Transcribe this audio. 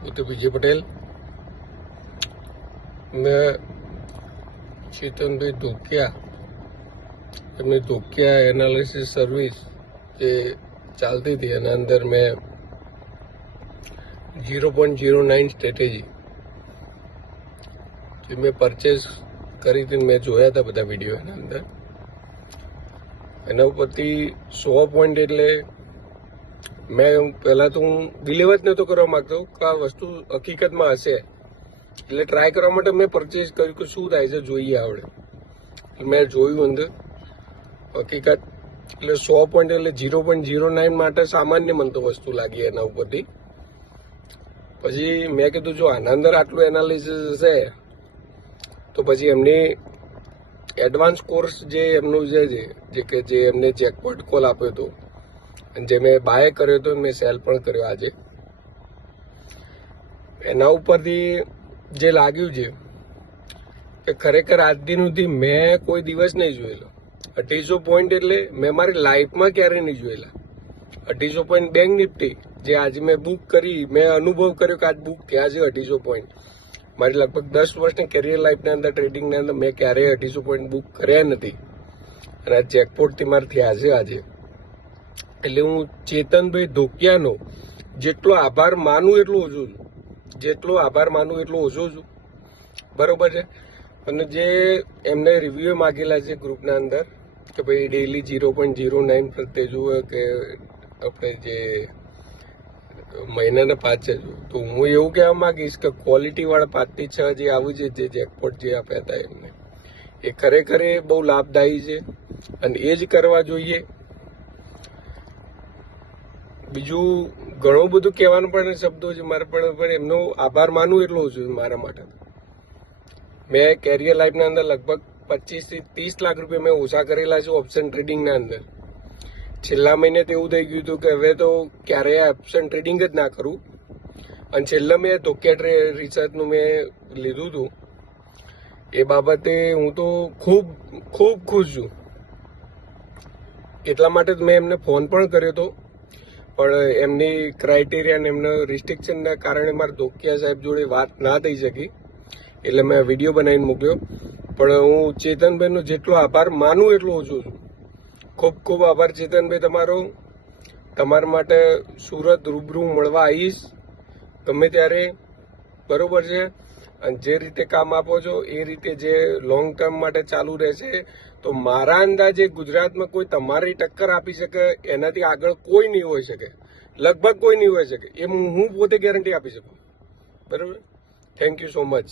હું તો વિજય પટેલ. મેં ચેતનભાઈ ધોકિયા એમની ધોકિયા એનાલિસિસ સર્વિસ જે ચાલતી હતી એના અંદર મેં 0.09 સ્ટ્રેટેજી જે મેં પરચેસ કરી હતી, મેં જોયા હતા બધા વિડીયો એના અંદર. એના ઉપરથી 100 પોઈન્ટ એટલે મેં પહેલાં તો હું બિલીવ જ નહોતો કરવા માગતો કે આ વસ્તુ હકીકતમાં હશે. એટલે ટ્રાય કરવા માટે મેં પરચેસ કર્યું કે શું થાય છે જોઈએ આવડે. મેં જોયું અંદર હકીકત એટલે 100 પોઈન્ટ એટલે 0.09 માટે સામાન્ય મને તો વસ્તુ લાગી એના ઉપરથી. પછી મેં કીધું જો આના અંદર આટલું એનાલિસિસ હશે તો પછી એમની એડવાન્સ કોર્સ જે એમનું જે એમને જેકપોટ કોલ આપ્યો હતો અને જે મેં બાય કર્યો હતો, મેં સેલ પણ કર્યો આજે, એના ઉપરથી જે લાગ્યું છે કે ખરેખર આજ દિન સુધી મેં કોઈ દિવસ નહીં જોયેલો 250 પોઈન્ટ એટલે મેં મારી લાઈફમાં ક્યારેય નહીં જોયેલા. 250 પોઈન્ટ બેંક નિફ્ટી જે આજે મેં બુક કરી, મેં અનુભવ કર્યો કે આજ બુક થયા છે 250 પોઈન્ટ. મારી લગભગ 10 વર્ષની કેરિયર લાઈફની અંદર ટ્રેડિંગની અંદર મેં ક્યારેય 250 પોઈન્ટ બુક કર્યા નથી અને આ જેકપોટથી મારે થયા છે આજે. એટલે હું ચેતનભાઈ ધોકિયાનો જેટલો આભાર માનું એટલું ઓછું છું, બરોબર છે. અને જે એમને રિવ્યુ માગેલા છે ગ્રુપના અંદર કે ભાઈ ડેઈલી 0.09 પ્રત્યે જુઓ કે આપણે જે મહિનાના 5 છે, તો હું એવું કહેવા માંગીશ કે ક્વોલિટી વાળા 5 થી 6 જે આવું છે જે જેકપોટ જે આપ્યા હતા એમને, એ ખરેખર બહુ લાભદાયી છે અને એ જ કરવા જોઈએ. બીજું ઘણું બધું કહેવાનું પણ શબ્દો છે મારે, પણ એમનો આભાર માનું એટલું ઓછું મારા માટે. મેં કેરિયર લાઈફના અંદર લગભગ 25 થી 30 લાખ રૂપિયા મેં ઓછા કરેલા છે ઓપ્શન ટ્રેડિંગના અંદર. છેલ્લા મહિને તો એવું થઈ ગયું હતું કે હવે તો ક્યારેય ઓપ્શન ટ્રેડિંગ જ ના કરું. અને છેલ્લા મેં ધોકિયા રિસર્ચનું મેં લીધું હતું, એ બાબતે હું તો ખૂબ ખૂબ ખુશ છું. એટલા માટે જ મેં એમને ફોન પણ કર્યો હતો, પણ એમની ક્રાઇટેરિયા અને એમના રિસ્ટ્રિક્શનના કારણે મારે ધોકિયા સાહેબ જોડે વાત ના થઈ શકી, એટલે મેં વિડીયો બનાવીને મૂક્યો. પણ હું ચેતનભાઈનો જેટલો આભાર માનું એટલું ઓછું છું. ખૂબ ખૂબ આભાર ચેતનભાઈ તમારો. તમારા માટે સુરત રૂબરૂ મળવા આવીશ ગમે ત્યારે, બરોબર છે. અને જે રીતે કામ આપો છો એ રીતે જે લોંગ ટર્મ માટે ચાલુ રહેશે તો મારા અંદાજે ગુજરાતમાં કોઈ તમારી ટક્કર આપી શકે એનાથી આગળ કોઈ નહીં હોઈ શકે, લગભગ કોઈ નહીં હોઈ શકે, એ હું પોતે ગેરંટી આપી શકું. બરાબર. Thank you so much.